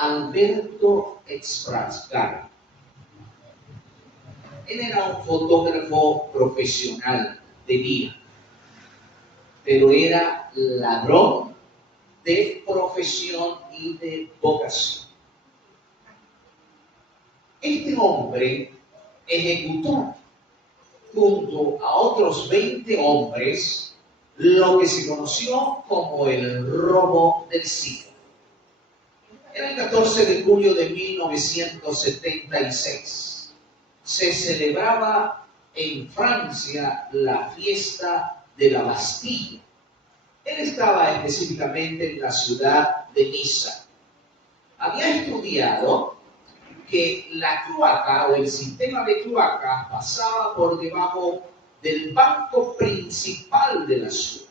Alberto Exprasgar. Él era un fotógrafo profesional de día, pero era ladrón de profesión y de vocación. Este hombre ejecutó junto a otros 20 hombres lo que se conoció como el robo del siglo. Era el 14 de julio de 1976. Se celebraba en Francia la fiesta de la Bastilla. Él estaba específicamente en la ciudad de Niza. Había estudiado que la cloaca o el sistema de cloaca pasaba por debajo del banco principal de la ciudad.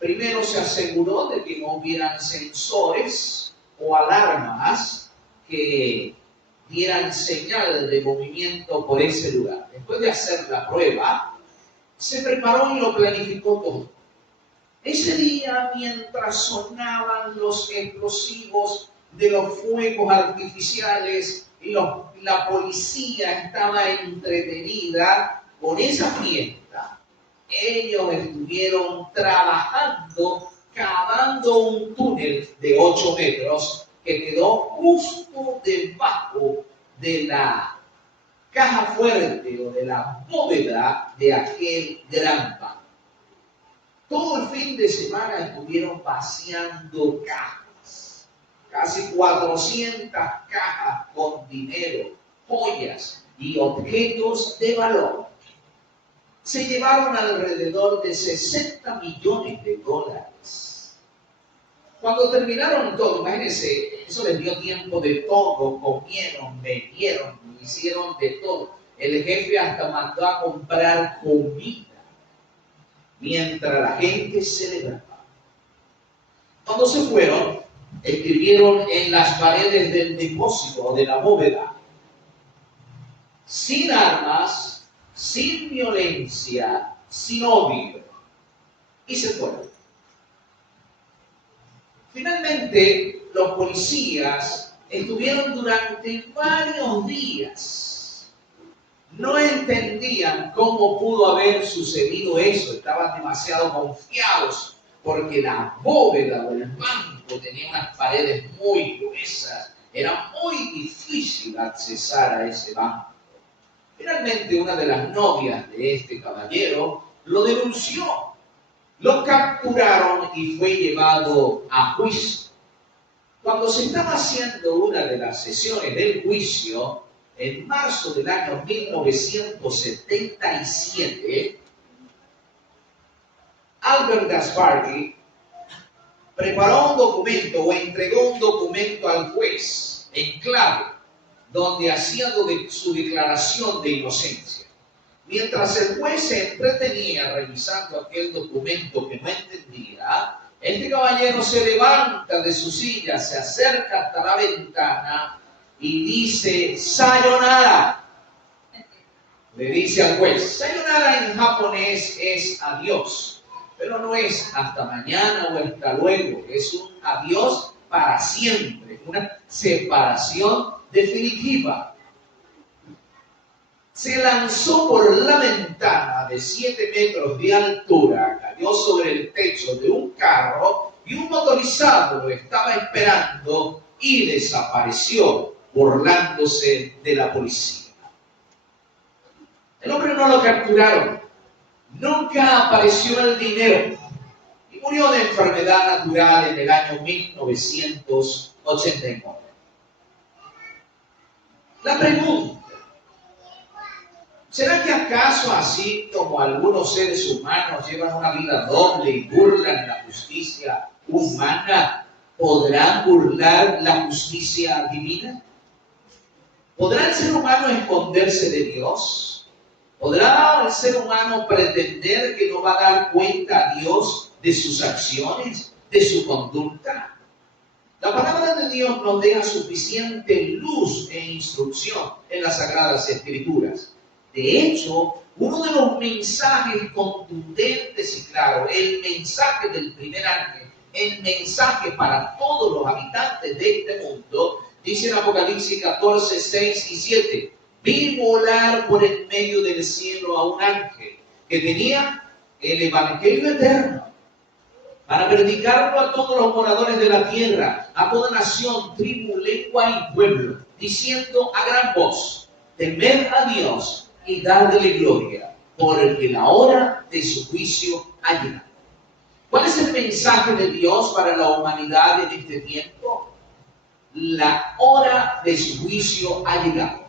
Primero se aseguró de que no hubieran sensores o alarmas que dieran señal de movimiento por ese lugar. Después de hacer la prueba, se preparó y lo planificó todo. Ese día, mientras sonaban los explosivos de los fuegos artificiales y la policía estaba entretenida con esa fiesta, ellos estuvieron trabajando, cavando un túnel de 8 metros que quedó justo debajo de la caja fuerte o de la bóveda de aquel gran banco. Todo el fin de semana estuvieron vaciando cajas, casi 400 cajas con dinero, joyas y objetos de valor. Se llevaron alrededor de 60 millones de dólares. Cuando terminaron todo, imagínense, eso les dio tiempo de todo, comieron, bebieron, hicieron de todo. El jefe hasta mandó a comprar comida mientras la gente celebraba. Cuando se fueron, escribieron en las paredes del depósito o de la bóveda: sin armas, sin violencia, sin odio. Y se fueron. Finalmente, los policías estuvieron durante varios días. No entendían cómo pudo haber sucedido eso. Estaban demasiado confiados porque la bóveda o el banco tenía unas paredes muy gruesas. Era muy difícil accesar a ese banco. Finalmente, una de las novias de este caballero lo denunció. Lo capturaron y fue llevado a juicio. Cuando se estaba haciendo una de las sesiones del juicio, en marzo del año 1977, Albert Gasparri preparó un documento o entregó un documento al juez en clave, donde hacía su declaración de inocencia. Mientras el juez se entretenía revisando aquel documento que no entendía, este caballero se levanta de su silla, se acerca hasta la ventana y dice: sayonara. Le dice al juez. Sayonara en japonés es adiós, pero no es hasta mañana o hasta luego, es un adiós para siempre, una separación definitiva. Se lanzó por la ventana de 7 metros de altura, cayó sobre el techo de un carro y un motorizado lo estaba esperando y desapareció, burlándose de la policía. El hombre no lo capturaron, nunca apareció el dinero y murió de enfermedad natural en el año 1989. La pregunta: ¿será que acaso así como algunos seres humanos llevan una vida doble y burlan la justicia humana, podrán burlar la justicia divina? ¿Podrá el ser humano esconderse de Dios? ¿Podrá el ser humano pretender que no va a dar cuenta a Dios de sus acciones, de su conducta? La palabra de Dios nos deja suficiente luz e instrucción en las Sagradas Escrituras. De hecho, uno de los mensajes contundentes y claros, el mensaje del primer ángel el mensaje para todos los habitantes de este mundo, dice en Apocalipsis 14, 6 y 7, vi volar por el medio del cielo a un ángel que tenía el evangelio eterno para predicarlo a todos los moradores de la tierra, a toda nación, tribu, lengua y pueblo, diciendo a gran voz, temed a Dios y dadle gloria, porque la hora de su juicio ha llegado. ¿Cuál es el mensaje de Dios para la humanidad en este tiempo? La hora de su juicio ha llegado.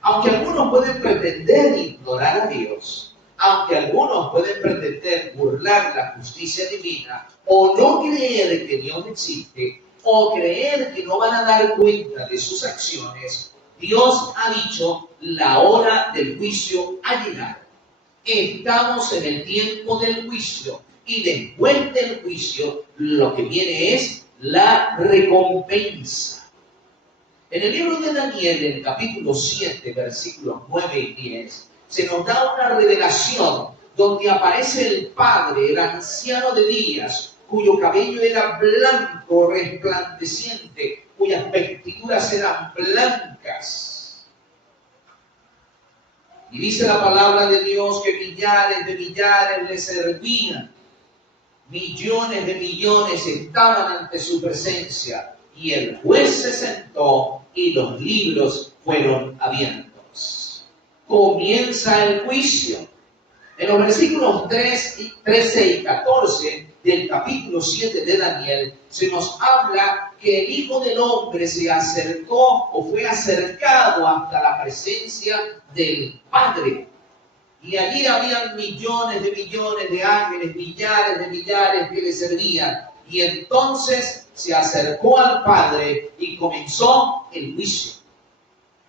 Aunque algunos pueden pretender ignorar a Dios, aunque algunos pueden pretender burlar la justicia divina, o no creer que Dios existe, o creer que no van a dar cuenta de sus acciones, Dios ha dicho, la hora del juicio ha llegado. Estamos en el tiempo del juicio, y después del juicio, lo que viene es la recompensa. En el libro de Daniel, en el capítulo 7, versículos 9 y 10, se nos da una revelación donde aparece el Padre, el anciano de días, cuyo cabello era blanco, resplandeciente, cuyas vestiduras eran blancas. Y dice la palabra de Dios que millares de millares le servían, millones de millones estaban ante su presencia, y el juez se sentó y los libros fueron abiertos. Comienza el juicio. En los versículos 13 y 14 del capítulo 7 de Daniel se nos habla que el Hijo del Hombre se acercó o fue acercado hasta la presencia del Padre. Y allí habían millones de ángeles, millares de millares que le servían. Y entonces se acercó al Padre y comenzó el juicio.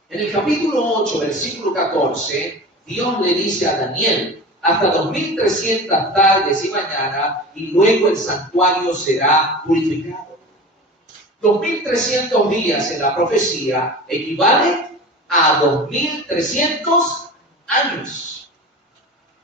En el capítulo 8, versículo 14, Dios le dice a Daniel, hasta 2300 tardes y mañana, y luego el santuario será purificado. 2300 días en la profecía equivale a 2300 años.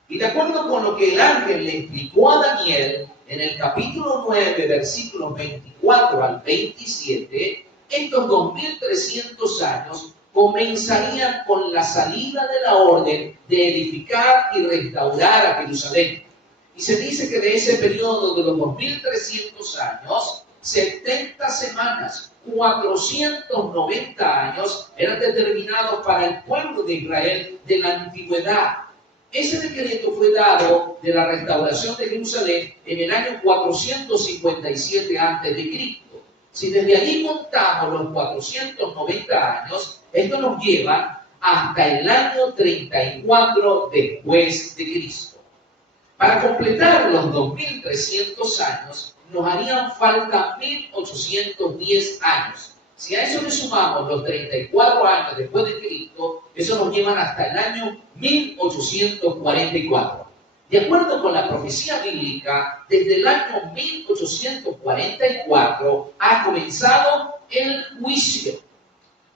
Y de acuerdo con lo que el ángel le explicó a Daniel, en el capítulo 9, versículos 24 al 27, estos 2300 años comenzarían con la salida de la orden de edificar y restaurar a Jerusalén. Y se dice que de ese periodo de los 2300 años, 70 semanas, 490 años eran determinados para el pueblo de Israel de la antigüedad. Ese decreto fue dado de la restauración de Jerusalén en el año 457 a.C. Si desde allí contamos los 490 años, esto nos lleva hasta el año 34 después de Cristo. Para completar los 2300 años, nos harían falta 1810 años. Si a eso le sumamos los 34 años después de Cristo, eso nos lleva hasta el año 1844. De acuerdo con la profecía bíblica, desde el año 1844 ha comenzado el juicio.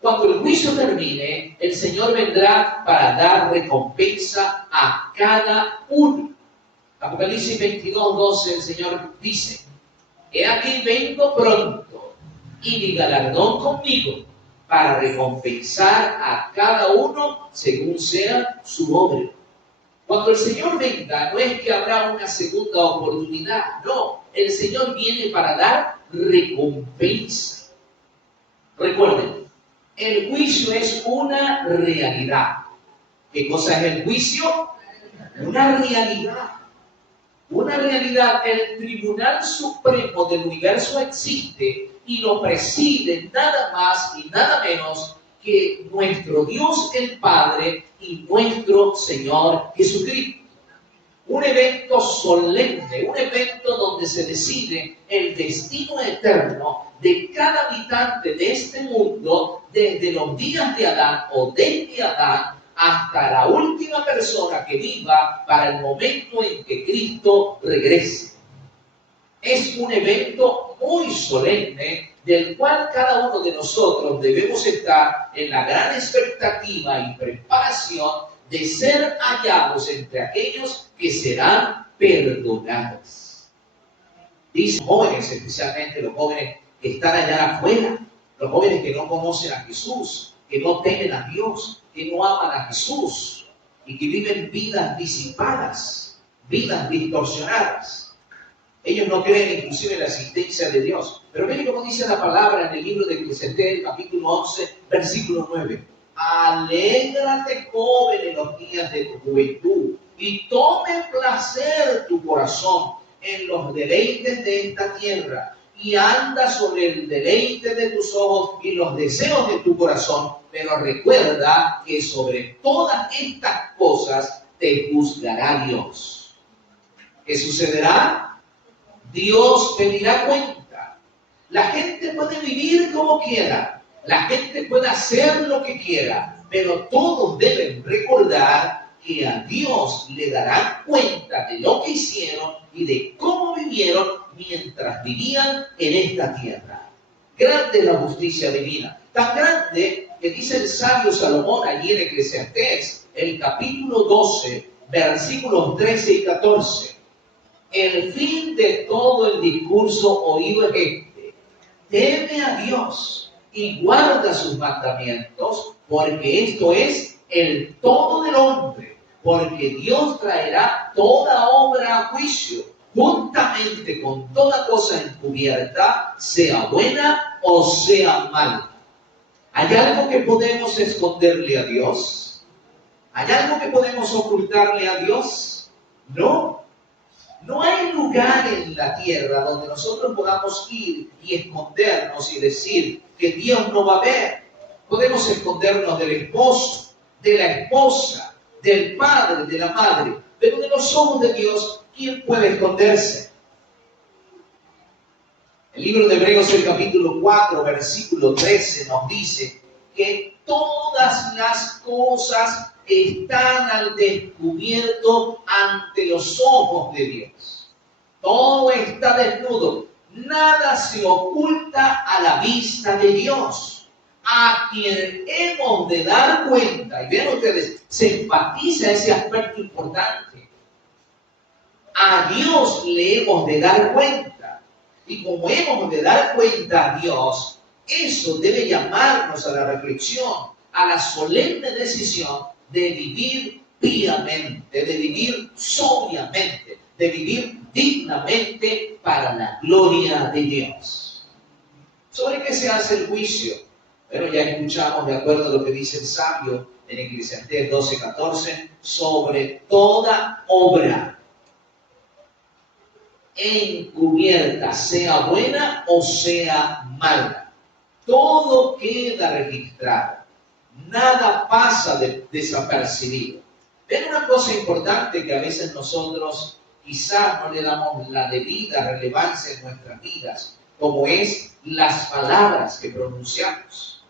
Cuando el juicio termine, el Señor vendrá para dar recompensa a cada uno. Apocalipsis 22, 12, el Señor dice, he aquí vengo pronto, y mi galardón conmigo, para recompensar a cada uno según sea su obra. Cuando el Señor venga, no es que habrá una segunda oportunidad, no, el Señor viene para dar recompensa. Recuerden, el juicio es una realidad. ¿Qué cosa es el juicio? Una realidad. Una realidad. El Tribunal Supremo del Universo existe y lo preside nada más y nada menos que nuestro Dios el Padre y nuestro Señor Jesucristo. Un evento solemne, un evento donde se decide el destino eterno de cada habitante de este mundo desde los días de Adán o desde Adán hasta la última persona que viva para el momento en que Cristo regrese. Es un evento muy solemne del cual cada uno de nosotros debemos estar en la gran expectativa y preparación de ser hallados entre aquellos que serán perdonados. Dicen jóvenes, especialmente los jóvenes que están allá afuera, los jóvenes que no conocen a Jesús, que no temen a Dios, que no aman a Jesús y que viven vidas disipadas, vidas distorsionadas. Ellos no creen inclusive en la existencia de Dios. Pero miren cómo dice la palabra en el libro de Eclesiastés, capítulo 11, versículo 9. Alégrate, joven, en los días de tu juventud, y tome placer tu corazón en los deleites de esta tierra, y anda sobre el deleite de tus ojos y los deseos de tu corazón, pero recuerda que sobre todas estas cosas te juzgará Dios. ¿Qué sucederá? Dios pedirá cuenta. La gente puede vivir como quiera, la gente puede hacer lo que quiera, pero todos deben recordar que a Dios le darán cuenta de lo que hicieron y de cómo vivieron mientras vivían en esta tierra. Grande es la justicia divina, tan grande que dice el sabio Salomón allí en Eclesiastés, el capítulo 12, versículos 13 y 14. El fin de todo el discurso oído es este: teme a Dios y guarda sus mandamientos, porque esto es el todo del hombre, porque Dios traerá toda obra a juicio, juntamente con toda cosa encubierta, sea buena o sea mala. ¿Hay algo que podemos esconderle a Dios? ¿Hay algo que podemos ocultarle a Dios? No. No hay lugar en la tierra donde nosotros podamos ir y escondernos y decir que Dios no va a ver. Podemos escondernos del esposo, de la esposa, del padre, de la madre, pero de los ojos de Dios, ¿quién puede esconderse? El libro de Hebreos, el capítulo 4, versículo 13, nos dice que todas las cosas están al descubierto ante los ojos de Dios. Todo está desnudo. Nada se oculta a la vista de Dios, a quien hemos de dar cuenta. Y vean ustedes, se enfatiza ese aspecto importante. A Dios le hemos de dar cuenta. Y como hemos de dar cuenta a Dios, eso debe llamarnos a la reflexión, a la solemne decisión de vivir piamente, de vivir sobriamente, de vivir dignamente para la gloria de Dios. ¿Sobre qué se hace el juicio? Bueno, ya escuchamos, de acuerdo a lo que dice el sabio en Eclesiastés 12:14, sobre toda obra encubierta, sea buena o sea mala. Todo queda registrado. Nada pasa desapercibido. Ven una cosa importante que a veces nosotros quizás no le damos la debida relevancia en nuestras vidas, como es las palabras que pronunciamos.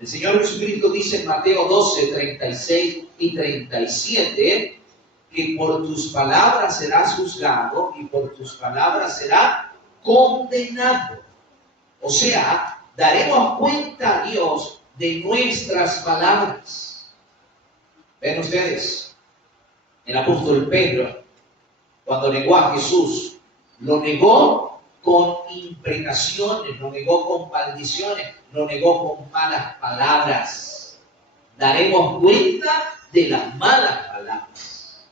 El Señor Jesucristo dice en Mateo 12, 36 y 37, que por tus palabras serás juzgado y por tus palabras serás condenado. O sea, daremos cuenta a Dios de nuestras palabras. Ven ustedes, el apóstol Pedro, cuando negó a Jesús, lo negó con imprecaciones, lo negó con maldiciones, lo negó con malas palabras. Daremos cuenta de las malas palabras.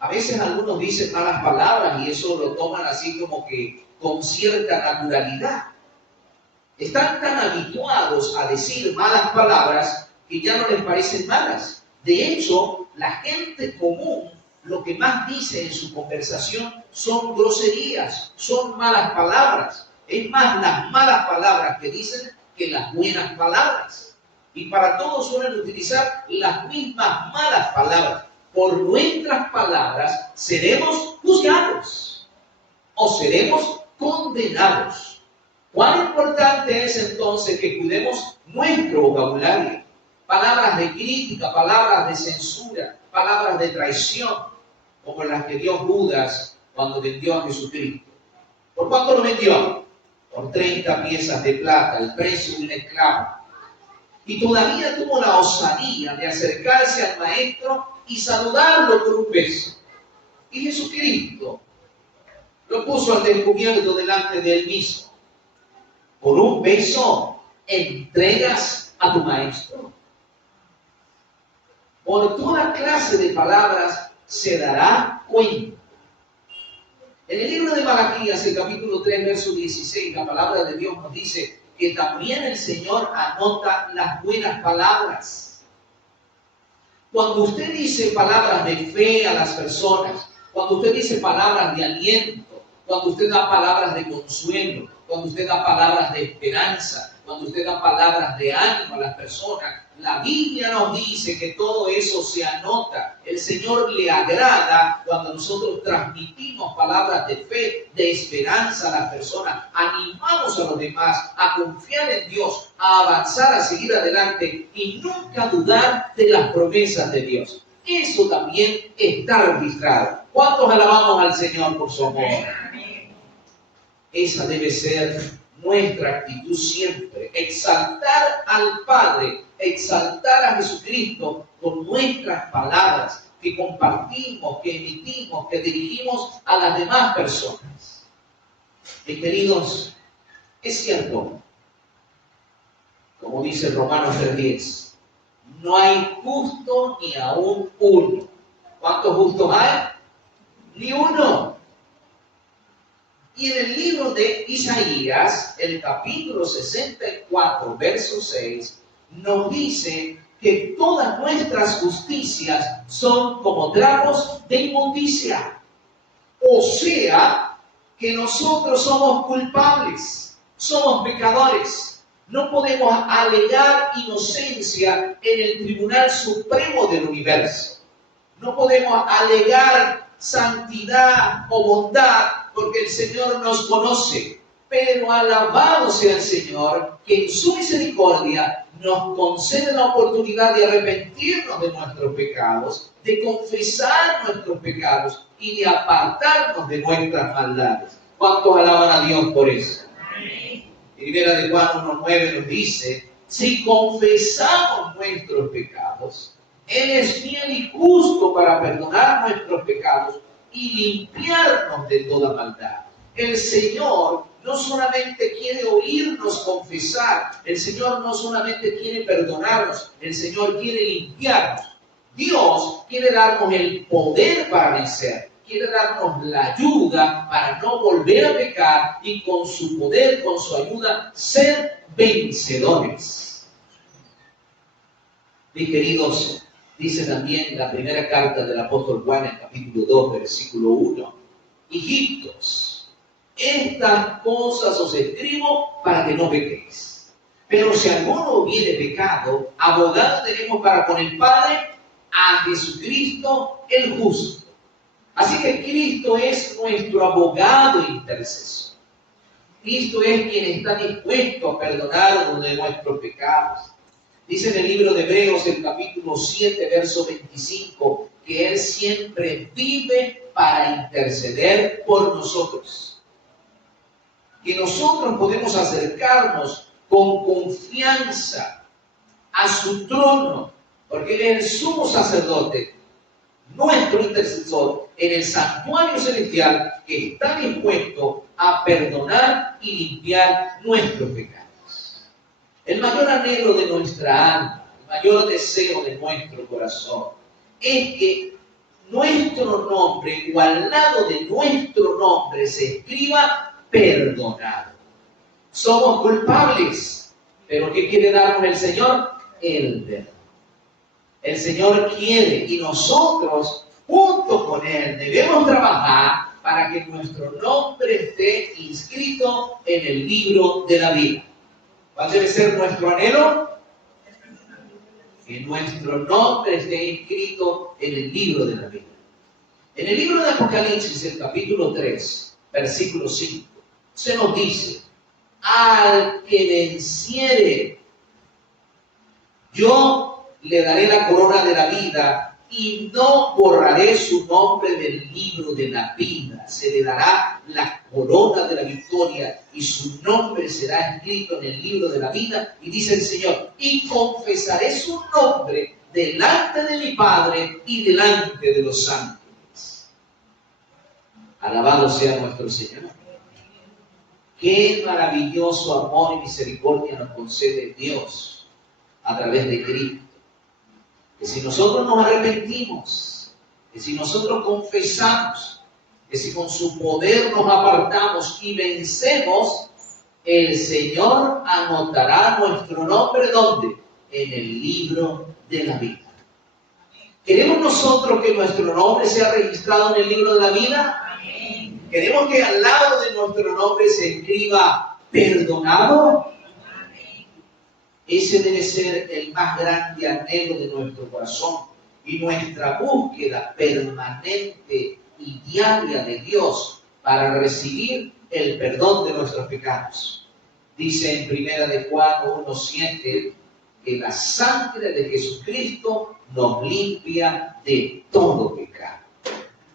A veces algunos dicen malas palabras y eso lo toman así como que con cierta naturalidad. Están tan habituados a decir malas palabras que ya no les parecen malas. De hecho, la gente común lo que más dice en su conversación son groserías, son malas palabras. Es más las malas palabras que dicen que las buenas palabras. Y para todos suelen utilizar las mismas malas palabras. Por nuestras palabras seremos juzgados o seremos condenados. ¿Cuán importante es entonces que cuidemos nuestro vocabulario? Palabras de crítica, palabras de censura, palabras de traición, como las que dio Judas cuando vendió a Jesucristo. ¿Por cuánto lo vendió? Por 30 piezas de plata, el precio de un esclavo. Y todavía tuvo la osadía de acercarse al maestro y saludarlo por un beso. Y Jesucristo Lo puso al descubierto delante de él mismo. Por un beso entregas a tu maestro. Por toda clase de palabras se dará cuenta. En el libro de Malaquías, el capítulo 3, verso 16, la palabra de Dios nos dice que también el Señor anota las buenas palabras. Cuando usted dice palabras de fe a las personas, cuando usted dice palabras de aliento, cuando usted da palabras de consuelo, cuando usted da palabras de esperanza, cuando usted da palabras de ánimo a las personas, la Biblia nos dice que todo eso se anota. El Señor le agrada cuando nosotros transmitimos palabras de fe, de esperanza a las personas, animamos a los demás a confiar en Dios, a avanzar, a seguir adelante y nunca dudar de las promesas de Dios. Eso también está registrado. ¿Cuántos alabamos al Señor por su amor? Esa debe ser nuestra actitud siempre. Exaltar al Padre, exaltar a Jesucristo con nuestras palabras que compartimos, que emitimos, que dirigimos a las demás personas. Mis queridos, es cierto, como dice Romanos 3:10, no hay justo ni aún uno. ¿Cuántos justos hay? Ni uno. Y en el libro de Isaías, el capítulo 64, verso 6, nos dice que todas nuestras justicias son como trapos de inmundicia. O sea, que nosotros somos culpables, somos pecadores. No podemos alegar inocencia en el Tribunal Supremo del Universo. No podemos alegar santidad o bondad porque el Señor nos conoce. Pero alabado sea el Señor que en su misericordia nos concede la oportunidad de arrepentirnos de nuestros pecados, de confesar nuestros pecados y de apartarnos de nuestras maldades. ¿Cuántos alaban a Dios por eso? Primera de Juan 1:9 nos dice, si confesamos nuestros pecados, Él es fiel y justo para perdonar nuestros pecados y limpiarnos de toda maldad. El Señor no solamente quiere oírnos confesar, el Señor no solamente quiere perdonarnos, el Señor quiere limpiarnos. Dios quiere darnos el poder para vencer, quiere darnos la ayuda para no volver a pecar y con su poder, con su ayuda, ser vencedores. Mis queridos, dice también la primera carta del apóstol Juan, en capítulo 2, versículo 1, hijitos, estas cosas os escribo para que no pequéis. Pero si alguno hubiere pecado, abogado tenemos para con el Padre a Jesucristo el justo. Así que Cristo es nuestro abogado intercesor. Cristo es quien está dispuesto a perdonarnos de nuestros pecados. Dice en el libro de Hebreos, el capítulo 7, verso 25, que Él siempre vive para interceder por nosotros. Que nosotros podemos acercarnos con confianza a su trono, porque Él es el sumo sacerdote, nuestro intercesor, en el santuario celestial, que está dispuesto a perdonar y limpiar nuestros pecados. El mayor anhelo de nuestra alma, el mayor deseo de nuestro corazón, es que nuestro nombre o al lado de nuestro nombre se escriba perdonado. Somos culpables, pero ¿qué quiere darnos el Señor? El perdón. El Señor quiere y nosotros, junto con Él, debemos trabajar para que nuestro nombre esté inscrito en el libro de la vida. ¿Cuál debe ser nuestro anhelo? Que nuestro nombre esté inscrito en el libro de la vida. En el libro de Apocalipsis, el capítulo 3, versículo 5, se nos dice, al que venciere, yo le daré la corona de la vida y no borraré su nombre del libro de la vida. Se le dará la corona de la victoria y su nombre será escrito en el libro de la vida. Y dice el Señor, y confesaré su nombre delante de mi Padre y delante de los ángeles. Alabado sea nuestro Señor. Qué maravilloso amor y misericordia nos concede Dios a través de Cristo. Que si nosotros nos arrepentimos, que si nosotros confesamos, que si con su poder nos apartamos y vencemos, el Señor anotará nuestro nombre, ¿dónde? En el libro de la vida. ¿Queremos nosotros que nuestro nombre sea registrado en el libro de la vida? Amén. ¿Queremos que al lado de nuestro nombre se escriba perdonado? Amén. Ese debe ser el más grande anhelo de nuestro corazón y nuestra búsqueda permanente y diaria de Dios para recibir el perdón de nuestros pecados. Dice en 1 de Juan 1:7 que la sangre de Jesucristo nos limpia de todo pecado.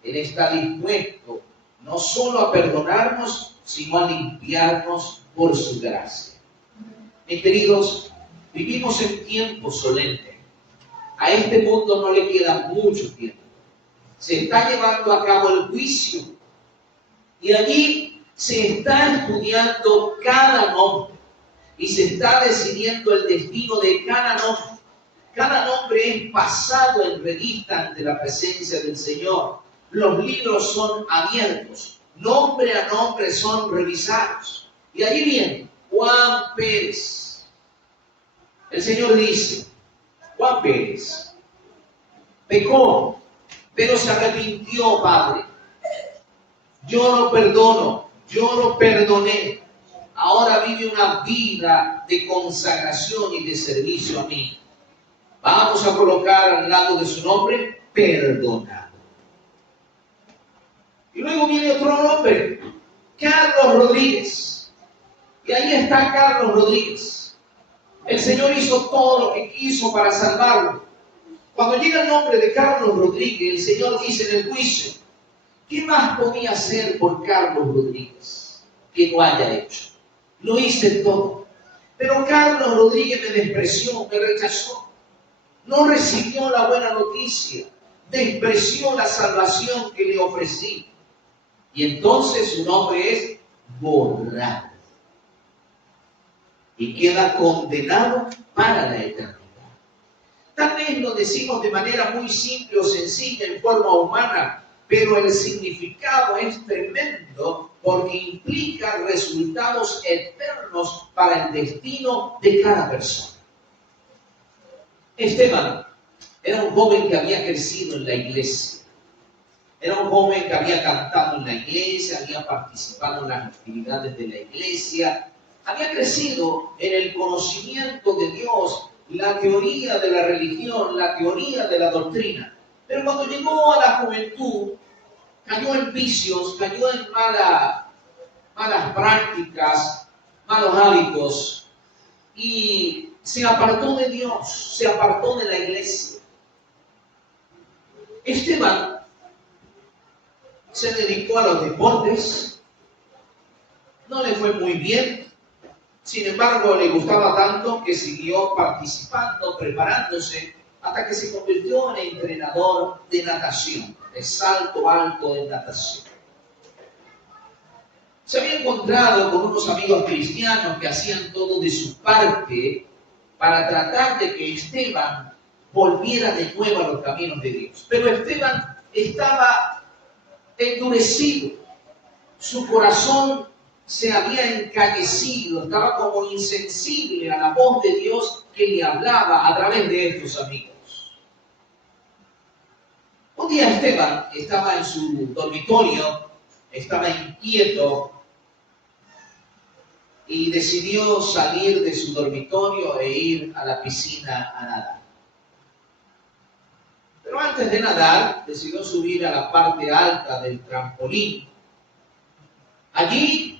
Él está dispuesto no solo a perdonarnos, sino a limpiarnos por su gracia. Mis queridos, vivimos en tiempos solemnes. A este mundo no le queda mucho tiempo. Se está llevando a cabo el juicio y allí se está estudiando cada nombre y se está decidiendo el destino de cada nombre. Cada nombre es pasado en revista ante la presencia del Señor. Los libros son abiertos, nombre a nombre son revisados. Y allí viene Juan Pérez. El Señor dice, Juan Pérez pecó, pero se arrepintió, Padre. Yo lo perdono, yo lo perdoné. Ahora vive una vida de consagración y de servicio a mí. Vamos a colocar al lado de su nombre, perdonado. Y luego viene otro nombre, Carlos Rodríguez. Y ahí está Carlos Rodríguez. El Señor hizo todo lo que quiso para salvarlo. Cuando llega el nombre de Carlos Rodríguez, el Señor dice en el juicio, ¿qué más podía hacer por Carlos Rodríguez que no haya hecho? Lo hice todo. Pero Carlos Rodríguez me despreció, me rechazó. No recibió la buena noticia. Despreció la salvación que le ofrecí. Y entonces su nombre es borrado. Y queda condenado para la eternidad. Tal vez lo decimos de manera muy simple o sencilla en forma humana, pero el significado es tremendo porque implica resultados eternos para el destino de cada persona. Esteban era un joven que había crecido en la iglesia. Era un joven que había cantado en la iglesia, había participado en las actividades de la iglesia, había crecido en el conocimiento de Dios, la teoría de la religión, la teoría de la doctrina. Pero cuando llegó a la juventud, cayó en vicios, cayó en malas prácticas, malos hábitos y se apartó de Dios, se apartó de la iglesia. Esteban se dedicó a los deportes, no le fue muy bien, sin embargo le gustaba tanto que siguió participando, preparándose, hasta que se convirtió en entrenador de natación, de salto alto en natación. Se había encontrado con unos amigos cristianos que hacían todo de su parte para tratar de que Esteban volviera de nuevo a los caminos de Dios. Pero Esteban estaba endurecido, su corazón se había encanecido, estaba como insensible a la voz de Dios que le hablaba a través de estos amigos. Un día Esteban estaba en su dormitorio, estaba inquieto y decidió salir de su dormitorio e ir a la piscina a nadar. Pero antes de nadar, decidió subir a la parte alta del trampolín. Allí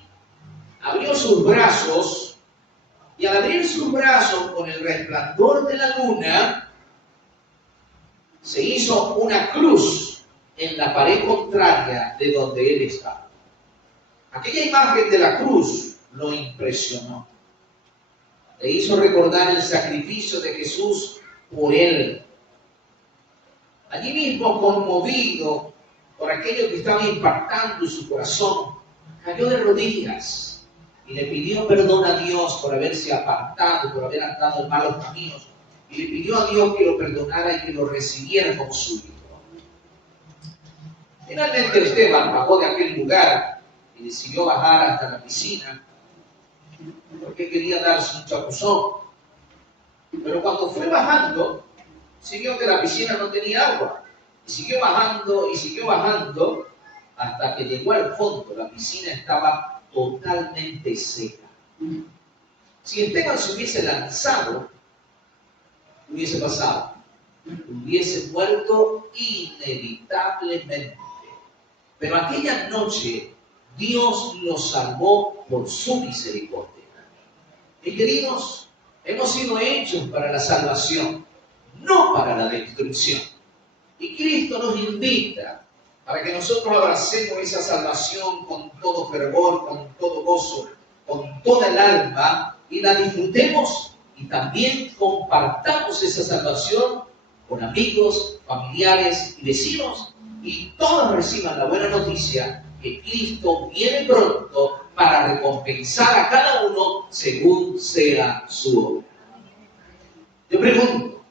abrió sus brazos y al abrir sus brazos con el resplandor de la luna, se hizo una cruz en la pared contraria de donde él estaba. Aquella imagen de la cruz lo impresionó. Le hizo recordar el sacrificio de Jesús por él. Allí mismo, conmovido, por aquello que estaba impactando su corazón, cayó de rodillas y le pidió perdón a Dios por haberse apartado, por haber andado en malos caminos, y le pidió a Dios que lo perdonara y que lo recibiera como su hijo. Finalmente Esteban bajó de aquel lugar y decidió bajar hasta la piscina porque quería darse un chapuzón. Pero cuando fue bajando, siguió que la piscina no tenía agua. Y siguió bajando hasta que llegó al fondo. La piscina estaba totalmente seca. Si Esteban se hubiese lanzado, hubiese pasado. Hubiese muerto inevitablemente. Pero aquella noche Dios lo salvó por su misericordia. Y queridos, hemos sido hechos para la salvación, no para la destrucción. Y Cristo nos invita para que nosotros abracemos esa salvación con todo fervor, con todo gozo, con toda el alma, y la disfrutemos y también compartamos esa salvación con amigos, familiares y vecinos, y todos reciban la buena noticia que Cristo viene pronto para recompensar a cada uno según sea su obra. Yo pregunto,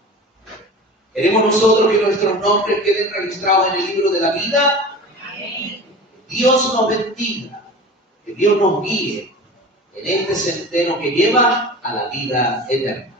¿queremos nosotros que nuestros nombres queden registrados en el libro de la vida? Dios nos bendiga, que Dios nos guíe en este sendero que lleva a la vida eterna.